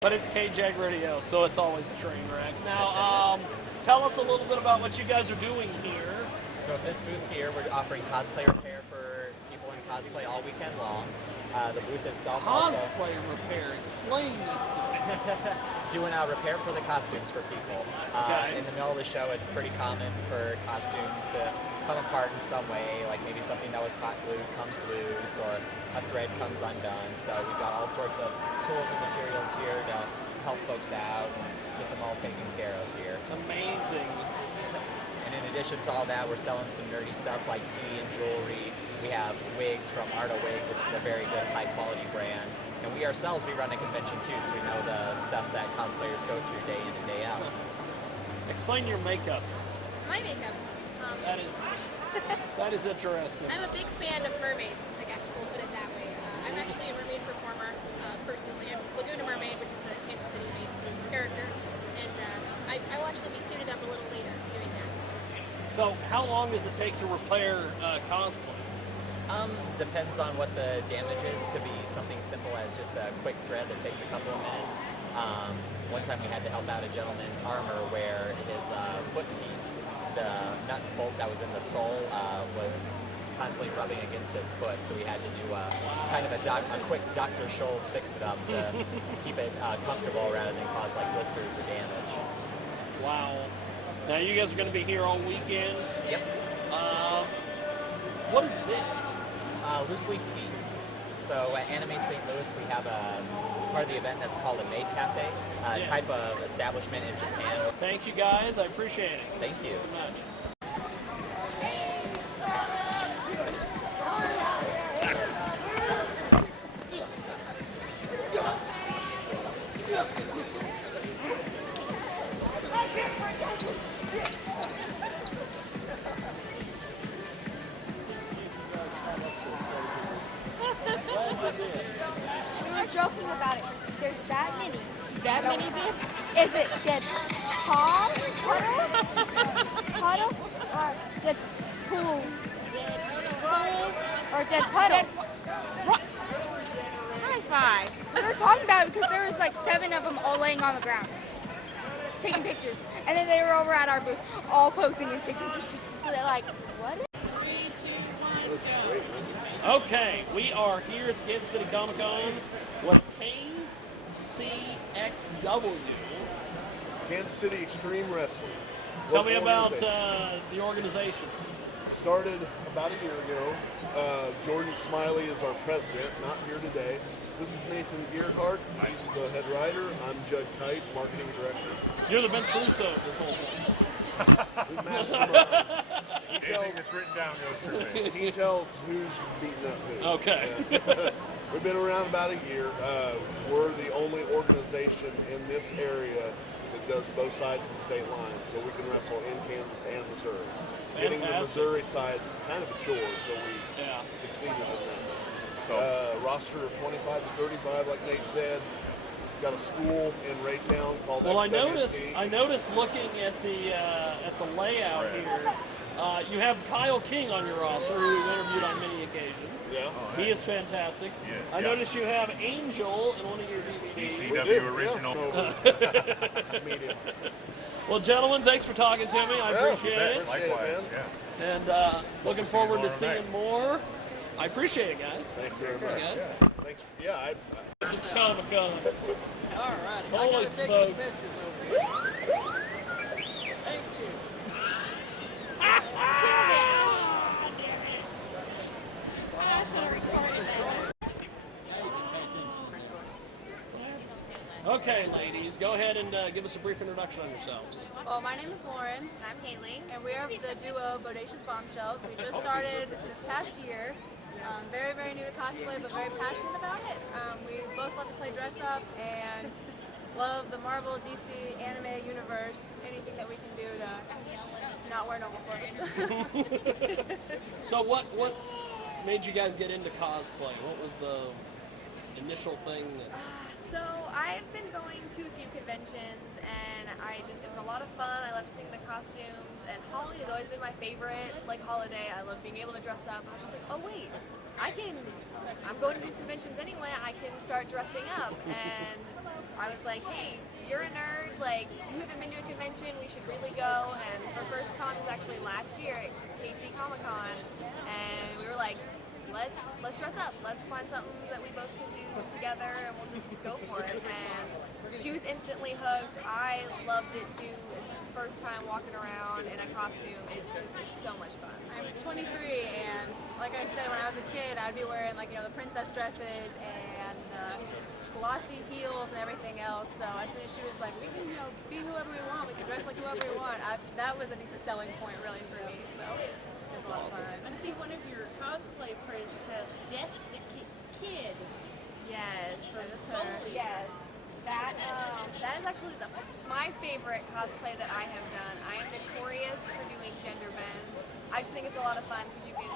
But it's KJAG Radio, so it's always a train wreck. Now, tell us a little bit about what you guys are doing here. So at this booth here, we're offering cosplay repair for people in cosplay all weekend long. The booth itself Cosplay repair, explain this to me. doing repair for the costumes for people. Okay. In the middle of the show, it's pretty common for costumes to come apart in some way, like maybe something that was hot glued comes loose or a thread comes undone. So we've got all sorts of tools and materials here to help folks out and get them all taken care of here. Amazing. And in addition to all that, we're selling some nerdy stuff like tea and jewelry. We have wigs from Arta Wigs, which is a very good high-quality brand. And we ourselves, we run a convention too, so we know the stuff that cosplayers go through day in and day out. Explain your makeup. My makeup. That is interesting. I'm a big fan of mermaids, I guess we'll put it that way. I'm actually a mermaid performer, personally. I'm Laguna Mermaid, which is a Kansas City-based character. And I will actually be suited up a little later doing that. So, how long does it take to repair cosplay? Depends on what the damage is. Could be something simple as just a quick thread that takes a couple of minutes. One time we had to help out a gentleman's armor where his foot piece, the nut and bolt that was in the sole, was constantly rubbing against his foot, so we had to do kind of a quick Dr. Scholl's fix-it-up to keep it comfortable rather than cause like blisters or damage. Wow. Now, you guys are going to be here all weekend. Yep. What is this? Loose leaf tea. So at Anime St. Louis, we have a part of the event that's called a maid cafe, Yes. type of establishment in Japan. Thank you, guys. I appreciate it. Thank you. Very much. We were joking about it. There's that many. That many dead? Is it dead puddles? Puddle? Or dead pools? Or dead puddle? High five. We were talking about it because there was like 7 of them all laying on the ground, taking pictures. And then they were over at our booth, all posing and taking pictures. So they're like, what? Okay, we are here at the Kansas City Comic Con with KCXW. Kansas City Extreme Wrestling. Tell Local me about organization. the organization. Started about a year ago. Jordan Smiley is our president, not here today. This is Nathan Gearhart. He's the head writer. I'm Judd Kite, marketing director. You're the Vince Russo of this whole thing. We mastermind. Anything that's written down goes through me. He tells who's beating up who. Okay. Yeah. We've been around about a year. We're the only organization in this area that does both sides of the state line, so we can wrestle in Kansas and Missouri. Getting the Fantastic. Missouri side is kind of a chore, so we Yeah. succeeded in that. So, Roster of 25 to 35, like Nate said. Got a school in Raytown called Well, XWC. I noticed looking at the layout here, you have Kyle King on your roster, who we've interviewed on many occasions. Yeah. He is fantastic. Yes, I yeah. noticed you have Angel in one of your DVDs. We ECW did, original. Yeah. Medium. Well, gentlemen, thanks for talking to me. I Yeah, appreciate you bet. it. Likewise, man. yeah. And looking see you forward to tomorrow seeing night. more. I appreciate it, guys. Thank you very Hey, much. guys. Thanks. Yeah, Just Comic Con. All right. Holy smokes. Thank you. Okay, ladies, go ahead and give us a brief introduction on yourselves. Well, my name is Lauren. And I'm Haley. And we are the duo Bodacious Bombshells. We just started this past year. Very, very new to cosplay, but very passionate about it. We both love to play dress up and love the Marvel, DC, anime universe. Anything that we can do to not wear normal clothes. So what made you guys get into cosplay? What was the initial thing that... So I've been going to a few conventions, and it was a lot of fun. I love seeing the costumes, and Halloween has always been my favorite holiday. I love being able to dress up. And I was just like, oh wait, I'm going to these conventions anyway. I can start dressing up, and I was like, hey, you're a nerd, like, you haven't been to a convention, we should really go. And her first con was actually last year at KC Comic Con, and we were like, let's dress up, let's find something that we both can do together, and we'll just go for it. And she was instantly hooked. I loved it too. First time walking around in a costume, it's so much fun. I'm 23, and like I said, when I was a kid, I'd be wearing like the princess dresses and glossy heels and everything else. So as soon as she was like, we can be whoever we want, we can dress like whoever we want, that was I think the selling point really for me. So it was a lot of fun. I see one of your cosplay prints has Death the Kid. Yes. Solely. Yes. That is actually my favorite cosplay that I have done. I am notorious for doing gender bends. I just think it's a lot of fun because you can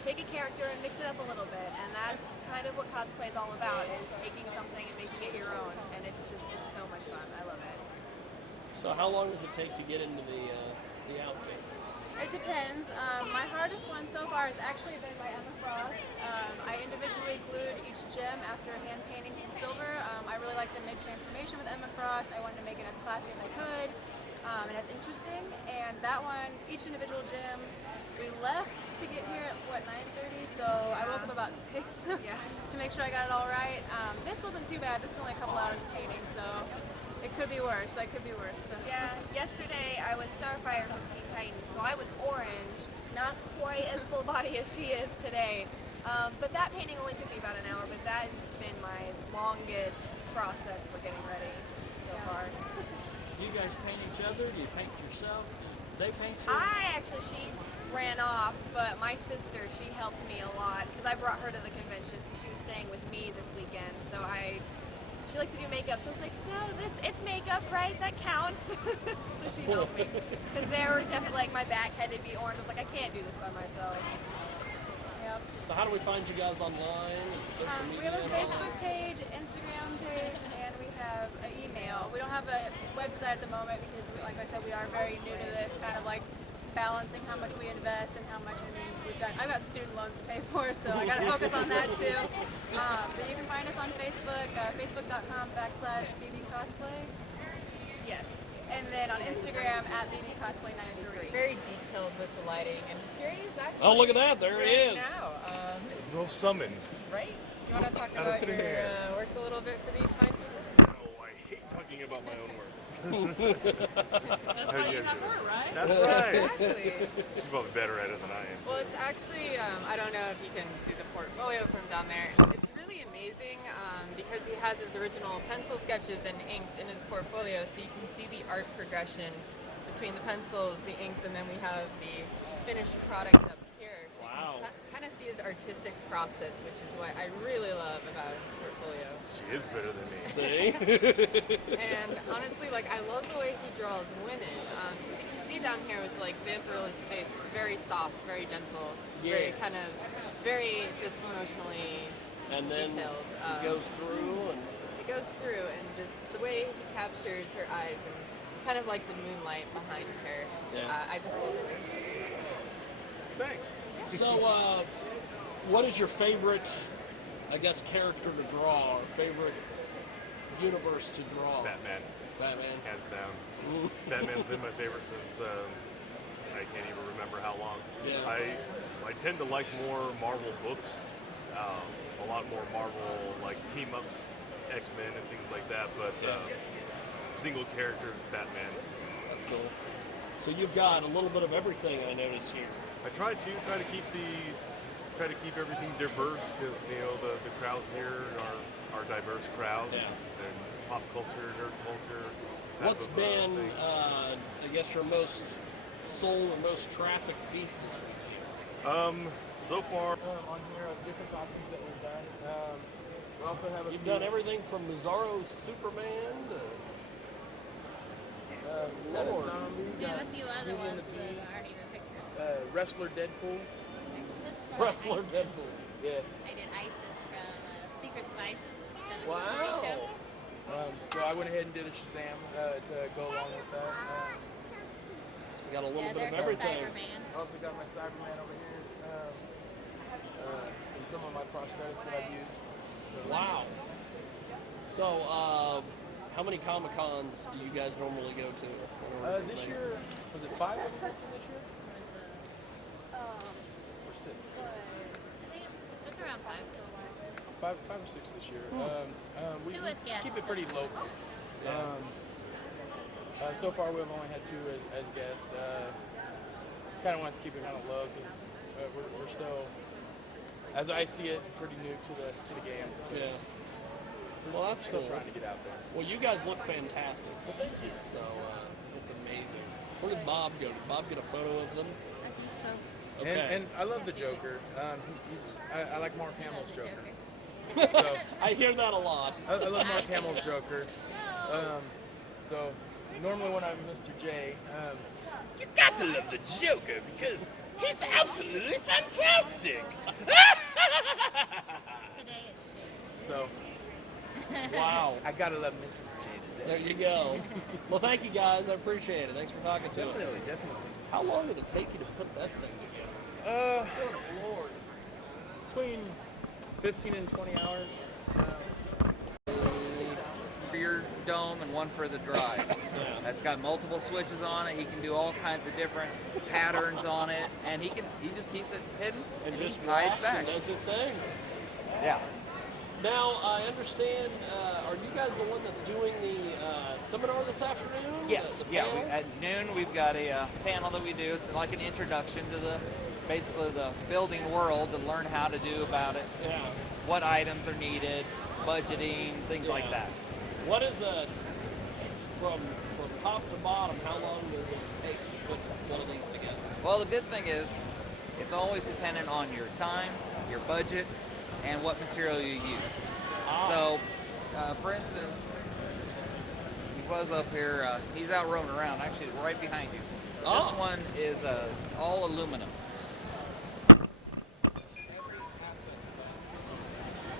take a character and mix it up a little bit, and that's kind of what cosplay is all about, is taking something and making it your own, and it's so much fun. I love it. So how long does it take to get into the outfits? It depends. My hardest one so far has actually been by Emma Frost. I individually glued each gem after hand painting some silver. I really liked the mid-transformation with Emma Frost. I wanted to make it as classy as I could and as interesting. And that one, each individual gem, we left to get here at, 9:30? So I woke up about 6 to make sure I got it all right. This wasn't too bad. This is only a couple hours of painting, so it could be worse. It could be worse. So. Yeah, yesterday I was Starfire from Teen Titans, so I was orange, not quite as full body as she is today. But that painting only took me about an hour, but that has been my longest process for getting ready so far. Do you guys paint each other? Do you paint yourself? Do they paint you? She ran off, but my sister, she helped me a lot because I brought her to the convention, so she was staying with me this weekend. So she likes to do makeup, so I was like, it's makeup, right? That counts. So she helped me. Because there were definitely, like, my back had to be orange. I was like, I can't do this by myself. Yep. So how do we find you guys online and social media? We have a Facebook page, Instagram page, and we have an email. We don't have a website at the moment because, like I said, we are very new to this, kind of like balancing how much we invest and how much I've got student loans to pay for, so I got to focus on that too. But you can find us on Facebook, facebook.com/bbcosplay. Yes. And then on Instagram @bbcosplay93. Very detailed with the lighting, and here he is actually. Oh, look at that! There he right is. Now, There's no summon. right? You want to talk Out of about thin your air. work a little bit for these fine people? No, I hate talking about my own work. That's why you have her, right? That's right. Exactly. She's probably better at it than I am. Well, it's actually, I don't know if you can see the portfolio from down there. It's really amazing because he has his original pencil sketches and inks in his portfolio, so you can see the art progression between the pencils, the inks, and then we have the finished product up here. So Wow. you can kind of see his artistic process, which is what I really love about his portfolio. She is better than me. See? And honestly, like, I love the way he draws women. Because you can see down here with, like, Vampirilla's face, it's very soft, very gentle, very Yeah. kind of, very just emotionally And then detailed. it goes through and It goes through, and just the way he captures her eyes and kind of like the moonlight behind her. Yeah. I just love it. Thanks. so what is your favorite, I guess, character to draw or favorite universe to draw? Batman, Batman. hands down. Batman's been my favorite since I can't even remember how long. Yeah. I tend to like more Marvel books, a lot more Marvel like team ups, X-Men and things like that. But single character Batman. That's cool. So you've got a little bit of everything, I notice here. I try to keep everything diverse because the crowds here are diverse crowds Yeah. and pop culture, nerd culture. type What's of, been, things. I guess, your most sold and most trafficked piece this week here? So far, On here of different costumes that we've done. We also have a You've few, done everything from Bizarro Superman to got a Lord. zombie, We have got a few other Beauty and ones the that Beast, aren't even pictured. Wrestler Deadpool. Wrestler Deadpool. Yeah. I did ISIS from Secrets of ISIS. Wow. So I went ahead and did a Shazam to go along with that. You got a little Yeah, bit there's of a everything. Cyberman. I also got my Cyberman over here. And some of my prosthetics that I've used. So, Wow. So, How many Comic Cons do you guys normally go to? This year, was it 5 that we went to this year? Or 6? I think it's around 5. 5 or 6 this year. We 2 as guests. keep it pretty local. So far, we've only had 2 as guests. Kind of wanted to keep it kind of low because we're still, as I see it, pretty new to the game. Yeah. Well, that's still cool. trying to get out there. Well, you guys look fantastic. Well, thank you. So it's amazing. Where did Bob go? Did Bob get a photo of them? I think so. Okay. And I love the Joker. I like Mark Hamill's Joker. So I hear that a lot. I love Mark Hamill's Joker. So normally when I'm Mr. J, you got to love the Joker because he's absolutely fantastic. Today is So Wow. I gotta love Mrs. J today. There you go. Well, thank you guys. I appreciate it. Thanks for talking to us. Definitely. How long did it take you to put that thing together? Good Lord. Between 15 and 20 hours. For your dome and one for the drive. That's got multiple switches on it. He can do all kinds of different patterns on it, and he just keeps it hidden And he just hides walks back. and does his thing. Yeah. Now, I understand, are you guys the one that's doing the seminar this afternoon? Yes. The Yeah. panel? At noon we've got a panel that we do. It's like an introduction to basically the building world to learn how to do about it. Yeah. What items are needed, budgeting, things like that. What is from top to bottom, how long does it take to put one of these together? Well, the good thing is, it's always dependent on your time, your budget, and what material you use. So, for instance, he was up here, he's out roaming around, actually right behind you. This one is all aluminum.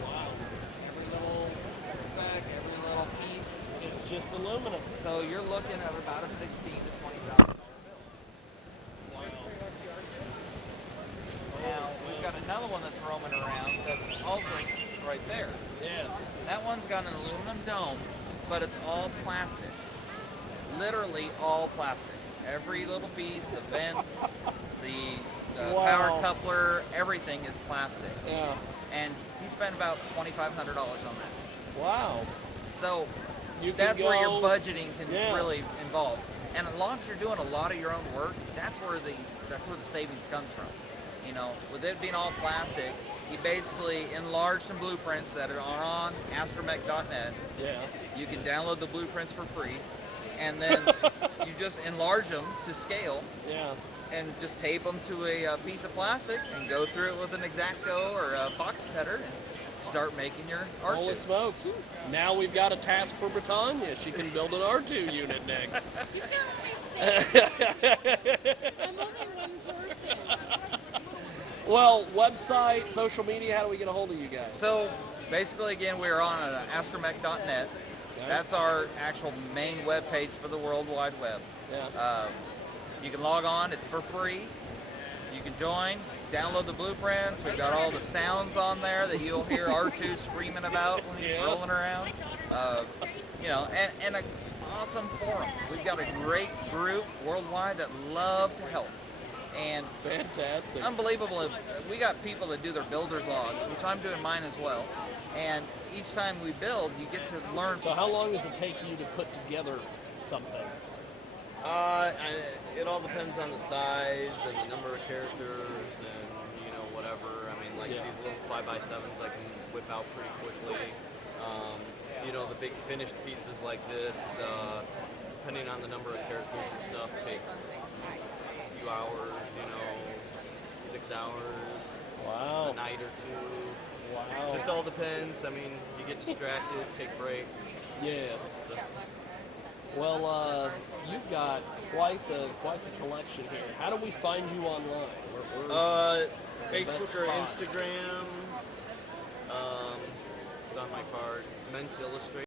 Wow. Every little spec, every little piece. It's just aluminum. So you're looking at about a $16,000 to $20,000 bill. Now, we've got another one that's roaming around that's also right there. Yes. That one's got an aluminum dome, but it's all plastic. Literally all plastic. Every little piece, the vents, the power coupler, everything is plastic. Yeah. And he spent about $2,500 on that. Wow. So You can that's where your go- budgeting can Yeah. really involve. And as long as you're doing a lot of your own work, that's where the savings comes from. You know, with it being all plastic, you basically enlarge some blueprints that are on astromech.net. Yeah. You can download the blueprints for free, and then you just enlarge them to scale. Yeah. And just tape them to a piece of plastic and go through it with an X-Acto or a box cutter and start making your R2. Holy smokes. Now we've got a task for Britannia. She can build an R2 unit next. You've got all these things. I'm only one person. Well, website, social media, how do we get a hold of you guys? So basically, again, we're on astromech.net. That's our actual main web page for the World Wide Web. Yeah. You can log on. It's for free. You can join, download the blueprints. We've got all the sounds on there that you'll hear R2 screaming about when he's rolling around. You know, and an awesome forum. We've got a great group worldwide that love to help. And fantastic. Unbelievable. We got people that do their builder's logs, which I'm doing mine as well. And each time we build, you get to learn. So how long does it take you to put together something? It all depends on the size and the number of characters and, you know, whatever. I mean, like these little 5x7s I can whip out pretty quickly. You know, the big finished pieces like this, depending on the number of characters and stuff, take a few hours, you know, 6 hours, wow, a night or two. Wow. Just all depends. I mean, you get distracted, take breaks. Yes. So. Well, you've got quite the collection here. How do we find you online? Facebook or Instagram. It's on my card. Men's Illustrated.